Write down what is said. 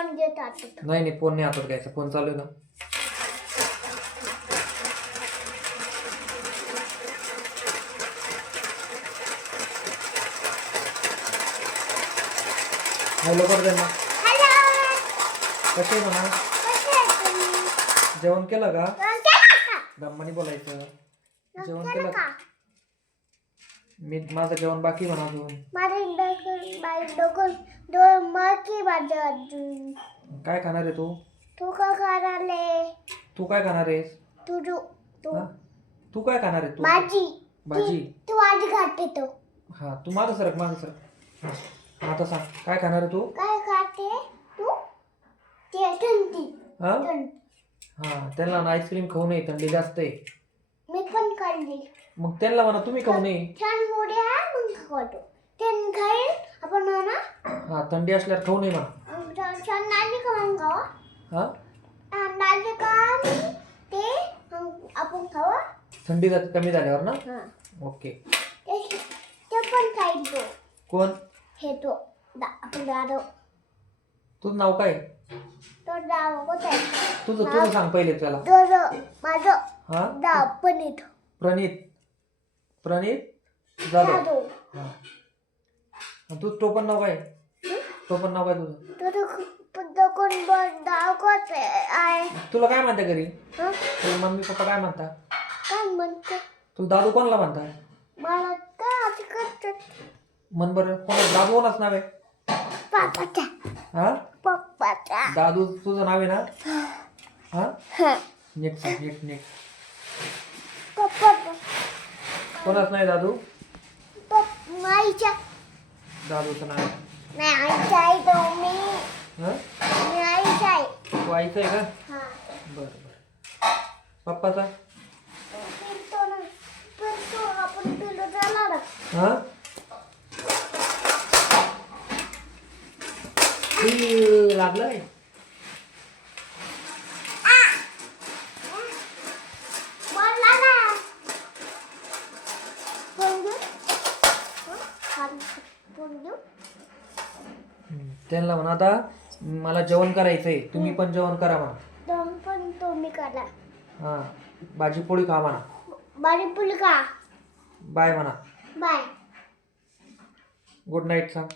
Phone घेत हातात. नाही नाही, फोन नाही हातात घ्यायचा, फोन चालू आहे ना. हॅलो कर दे ना. हॅलो, कसे आहे म्हणा? कसे आहे तुम्ही? जेवण केलं का? जेवण केलं का? ब्रह्मानी बोलायचं. जेवण जेवण केलं केलं का? माझं जेवण बाकी म्हणा अजून. माझे दोन बाकी माझे अजून. काय खाणार आहे तू? तू काय खाणारे? तू काय खाणार आहेस? तू हा? तू काय खाणार आहे तू? भाजी. भाजी. तू भाजी खाते तो. हा, तू माझं सरक. हा, आता सांग काय खाणार आहे तू? काय खाते तू? ते थंडी. हा थंडी. हा, त्यांना ना आईस्क्रीम खाऊ नये, थंडी जास्त आहे. मी पण खाल्ली. मग त्यांना म्हणा तुम्ही खाऊ नये. छान होडी आहे मग खातो. ते खाईल आपण म्हणा. हा, थंडी असल्यावर खाऊ नये म्हणा. छान नाही खाऊन खावा. हा, अंदाजे का ते आपण खावा. थंडी कमी झाल्यावर ना. हा, ओके. ते पण खायचो. कोण? हे तो आपण दादो. तुझं नाव काय? तो दाव कोणता? तुझं सांग पहिले त्याला. माझं हा, दाव पण येतो. प्रणित जाधव. दादो. हा, आणि तू टोपण नाव काय? टोपण नाव काय तुझं? तो कोण दाव कोण आहे? तुला काय म्हणता घरी? हं? तुझे मम्मी पप्पा काय म्हणता? काय म्हणतो? तू दादू कोणाला म्हणता? मला काय असं करतात? म्हण बरं, कोणा दादू कोणाच नाव आहे? पप्पाचा. हा, पप्पाचा. दादू तुझं नाव आहे ना? हा, हं. नीट सांग, नीट. पप्पाचा. कोणाच नाही दादू? आईच्या. दादूचं नाव आहे. नाही आईच्या आहे तो मी. हा, मी आईच्या आहे. तू आईचं आहे का? हा. बरं. पप्पाचा? पिंटो ना. पिंटो आपण पिंटो झाला ना. हा, लागलंय. बोलला ना. फोन घेऊ? फोन घेऊ? त्यांना म्हणा आता मला जेवण करायचंय, तुम्ही पण जेवण करा म्हणा. दोन पण तुम्ही करा. हा, भाजी पोळी खा म्हणा. बारी पुल का? बाय म्हणा. बाय. गुड नाईट सांग.